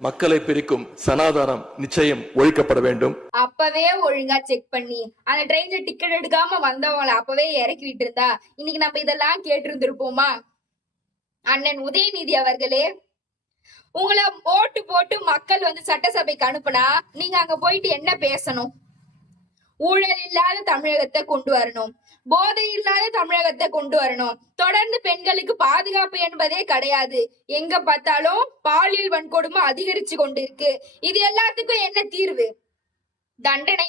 மக்களை பிரிக்கும் சனாதானம் நிச்சயம் ஒழிக்கப்பட வேண்டும். அப்பவே ஒழுங்கா செக் பண்ணி அந்த ட்ரெயின்ல டிக்கெட் எடுக்காம வந்தவங்கள அப்பவே இறக்கிட்டு இருந்தா இன்னைக்கு நம்ம இதெல்லாம் கேட்டு இருந்திருப்போமா? அண்ணன் உதயநிதி அவர்களே, உங்களை ஓட்டு போட்டு மக்கள் சட்டசபைக்கு அனுப்புனா நீங்க அங்க போயிட்டு என்ன பேசணும்? ஊழல் இல்லாத தமிழகத்தை கொண்டு வரணும், போதை இல்லாத தமிழகத்தை கொண்டு வரணும், தொடர்ந்து பெண்களுக்கு பாதுகாப்பு என்பதே கிடையாது, எங்க பார்த்தாலும் பாலியல் வன்கொடுமை அதிகரிச்சு கொண்டிருக்கு, இது எல்லாத்துக்கும் என்ன தீர்வு? தண்டனை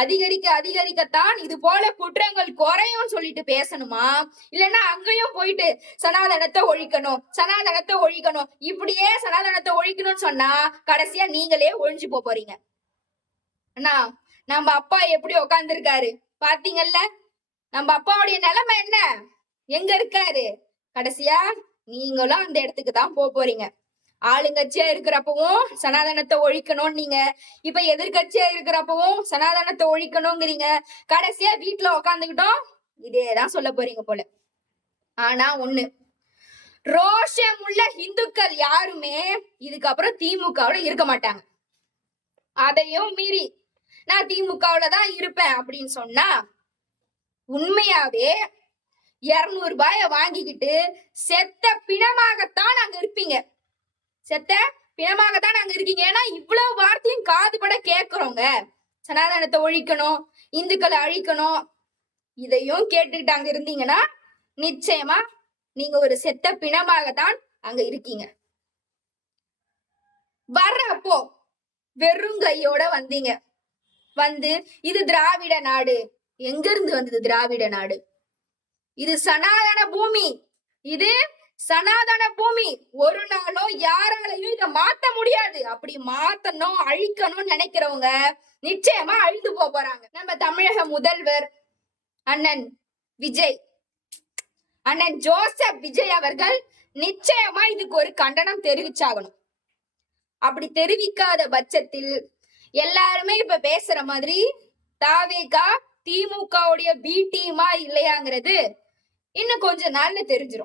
அதிகரிக்க அதிகரிக்கத்தான் இது போல குற்றங்கள் குறையும் சொல்லிட்டு பேசணுமா? இல்லைன்னா அங்கேயும் போயிட்டு சனாதனத்தை ஒழிக்கணும் சனாதனத்தை ஒழிக்கணும் இப்படியே சனாதனத்தை ஒழிக்கணும்னு சொன்னா கடைசியா நீங்களே ஒழிஞ்சு போறீங்க. அண்ணா, நம்ம அப்பா எப்படி உக்காந்துருக்காரு பாத்தீங்கல்ல? நம்ம அப்பாவுடைய நிலைமை என்ன, எங்க இருக்காரு? கடைசியா நீங்களும் அந்த இடத்துக்கு தான் போறீங்க. ஆளுங்கட்சியா இருக்கிறப்பவும் சனாதனத்தை ஒழிக்கணும் நீங்க, இப்ப எதிர்கட்சியா இருக்கிறப்பவும் சனாதனத்தை ஒழிக்கணுங்கிறீங்க, கடைசியா வீட்டுல உக்காந்துக்கிட்டோம் இதேதான் சொல்ல போறீங்க போல. ஆனா ஒண்ணு, ரோஷம் உள்ள இந்துக்கள் யாருமே இதுக்கப்புறம் திமுகவுல இருக்க மாட்டாங்க. அதையும் மீறி நான் திமுகவுல தான் இருப்பேன் அப்படின்னு சொன்னா உண்மையாவே 200 ரூபாய வாங்கிக்கிட்டு செத்த பிணமாகத்தான் அங்க இருப்பீங்க. செத்த பிணமாகத்தான் அங்க இருக்கீங்க. ஏன்னா இவ்வளவு வார்த்தையும் காதுபட கேட்கிறோங்க. சனாதனத்தை ஒழிக்கணும், இந்துக்களை அழிக்கணும், இதையும் கேட்டுக்கிட்டு அங்க இருந்தீங்கன்னா நிச்சயமா நீங்க ஒரு செத்த பிணமாகத்தான் அங்க இருக்கீங்க. வர்றப்போ வெறும் கையோட வந்தீங்க. இது திராவிட நாடு. எங்க இருந்து வந்தது திராவிட நாடு? இது சனாதன பூமி. இது சனாதன பூமி. ஒரு நாளோ யாராலையும் இதை மாத்த முடியாது. அப்படி மாத்தணும் அழிக்கணும்னு நினைக்கிறவங்க நிச்சயமா அழிந்து போறாங்க. நம்ம தமிழக முதல்வர் அண்ணன் விஜய், அண்ணன் ஜோசப் விஜய் அவர்கள் நிச்சயமா இதுக்கு ஒரு கண்டனம் தெரிவிச்சாகணும். அப்படி தெரிவிக்காத பட்சத்தில் எல்லாருமே இப்ப பேசுற மாதிரி தாவேகா திமுகவுடைய பி டீமா இல்லையாங்கிறது இன்னும் கொஞ்ச நாள்ல தெரிஞ்சிடும்.